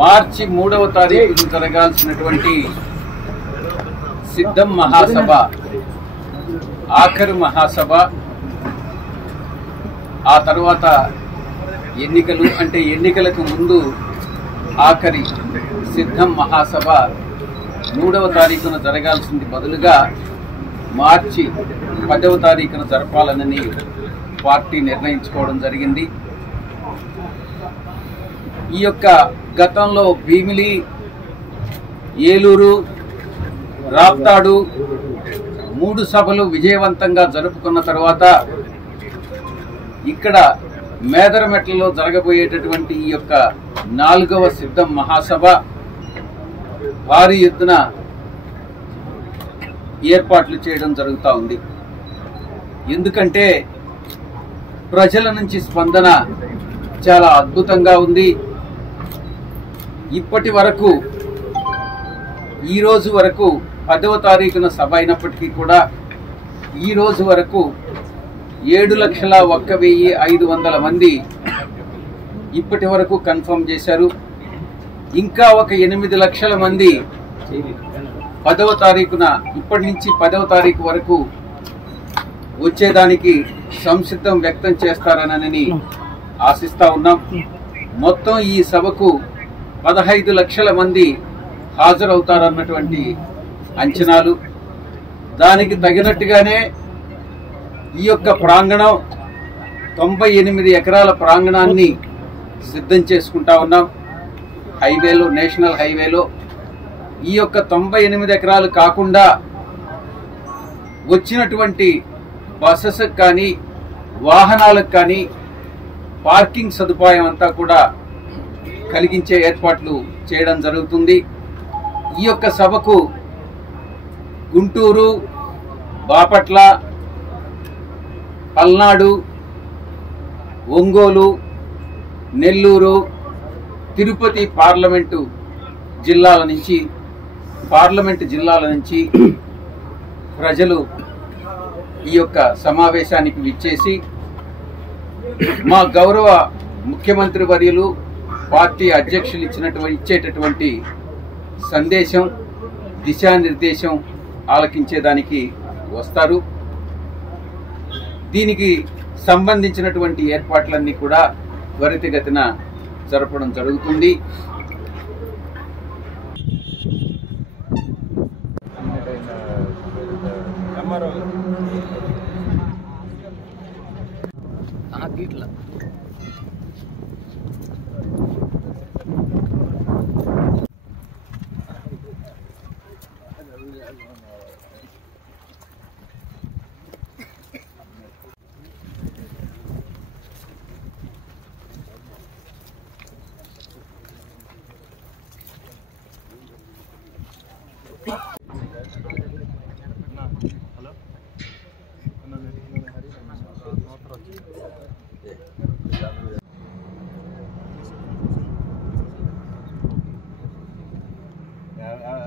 మార్చి 3వ తారీఖున జరగాల్సినటువంటి సిద్ధం మహాసభ ఆఖరి మహాసభ, ఆ తర్వాత ఎన్నికలు, అంటే ఎన్నికలకు ముందు ఆఖరి సిద్ధం మహాసభ 3వ తారీఖున జరగాల్సింది బదులుగా మార్చి 10వ తారీఖున జరపాలనని పార్టీ నిర్ణయించుకోవడం జరిగింది. ఈ యొక్క గతంలో భీమిలి, ఏలూరు, రాప్తాడు 3 సభలు విజయవంతంగా జరుపుకున్న తర్వాత ఇక్కడ మేదరమెట్లలో జరగబోయేటటువంటి ఈ యొక్క 4వ సిద్ధం మహాసభ భారీ ఎత్తున ఏర్పాట్లు చేయడం జరుగుతూ ఉంది. ఎందుకంటే ప్రజల నుంచి స్పందన చాలా అద్భుతంగా ఉంది. ఇప్పటి వరకు, ఈ రోజు వరకు 10వ తారీఖున సభ అయినప్పటికీ కూడా ఈ రోజు వరకు 7,01,500 మంది ఇప్పటి వరకు కన్ఫర్మ్ చేశారు. ఇంకా ఒక 8 లక్షల మంది 10వ తారీఖున, ఇప్పటి నుంచి 10వ తారీఖు వరకు వచ్చేదానికి సంసిద్ధం వ్యక్తం చేస్తారనని ఆశిస్తా ఉన్నాం. మొత్తం ఈ సభకు 15 లక్షల మంది హాజరవుతారన్నటువంటి అంచనాలు. దానికి తగినట్టుగానే ఈ యొక్క ప్రాంగణం 98 ఎకరాల ప్రాంగణాన్ని సిద్ధం చేసుకుంటా ఉన్నాం. హైవేలో, నేషనల్ హైవేలో ఈ యొక్క 98 ఎకరాలు కాకుండా వచ్చినటువంటి బస్సెస్కి కానీ, వాహనాలకు కానీ పార్కింగ్ సదుపాయం అంతా కూడా కలిగించే ఏర్పాట్లు చేయడం జరుగుతుంది. ఈ యొక్క సభకు గుంటూరు, బాపట్ల, పల్నాడు, ఒంగోలు, నెల్లూరు, తిరుపతి పార్లమెంటు జిల్లాల నుంచి ప్రజలు ఈ యొక్క సమావేశానికి విచ్చేసి మా గౌరవ ముఖ్యమంత్రి వర్యులు, పార్టీ అధ్యక్షులు ఇచ్చేటటువంటి సందేశం, దిశానిర్దేశం ఆలకించేదానికి వస్తారు. దీనికి సంబంధించినటువంటి ఏర్పాట్లన్నీ కూడా త్వరితగతిన జరపడం జరుగుతుంది.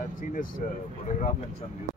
I've seen his photograph and some news.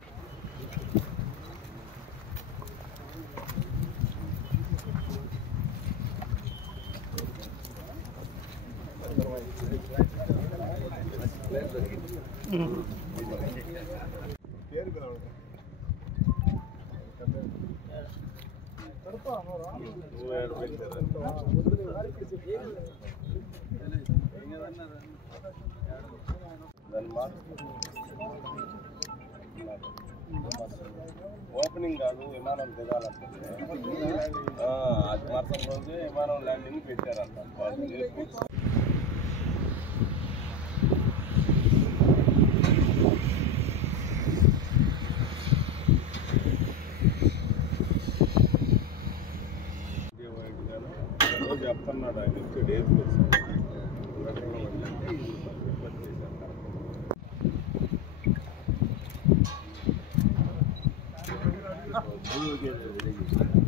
Opening కాదు, విమానం దిగాలంటే అది మాత్రం రోజు విమానం ల్యాండింగ్ పెట్టారంట. చెప్తున్నాడు ఆయన వచ్చి డేస్ వచ్చారు.